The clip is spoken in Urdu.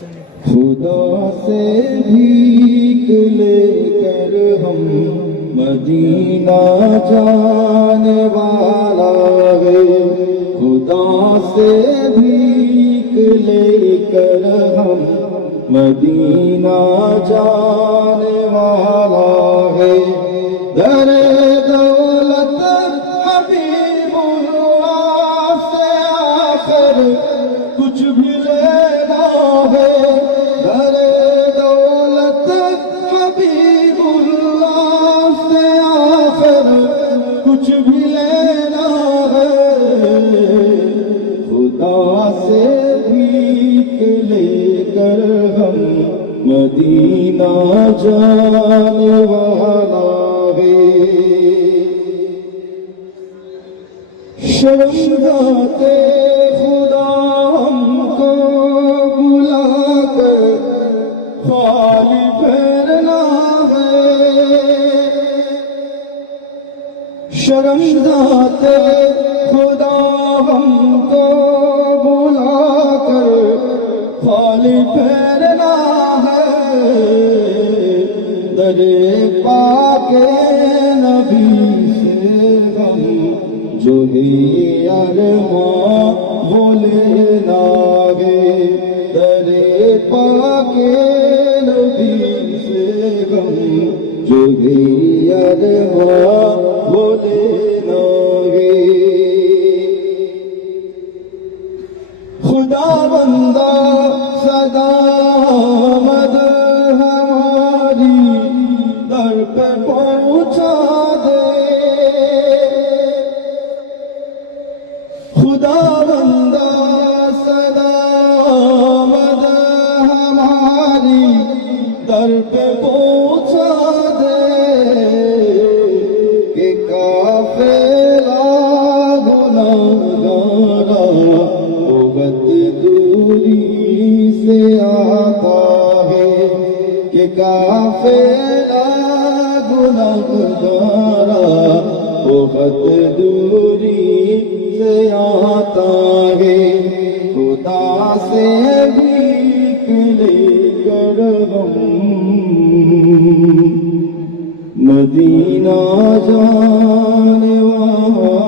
خدا سے بھیک لے کر ہم مدینہ جانے والا ہے، خدا سے بھیک لے کر ہم مدینہ جانے والا ہے، در دولت حبیب اللہ سے آخر کچھ بھی لینا ہے، در دولت حبیب اللہ سے آخر کچھ بھی لینا ہے، خدا سے بھیک لے کر ہم مدینہ جانے والا ہے، شرمگاتے خدا ہم کو بلا کر خالی پھیرنا ہے، شرمگاتے خدا ہم کو بلا کر خالی پھیرنا ہے، در پاک نبی سے ہم جو ہے ارمان وہ لینا ہے، در پاک نبی سے ہم جو ہے ارمان وہ لینا ہے، خدا بندہ صدا آمد ہماری در پہ پہنچا دے، خدا بندہ صدا آمد ہماری در پہ پہنچا دے، کہ قافلہ گناہگارا بہت دوری سے آتا ہے، کہ قافلہ گناہگارا بہت دوری سے آتا ہے، خدا سے بھیک لے کر ہم مدینہ جانے والا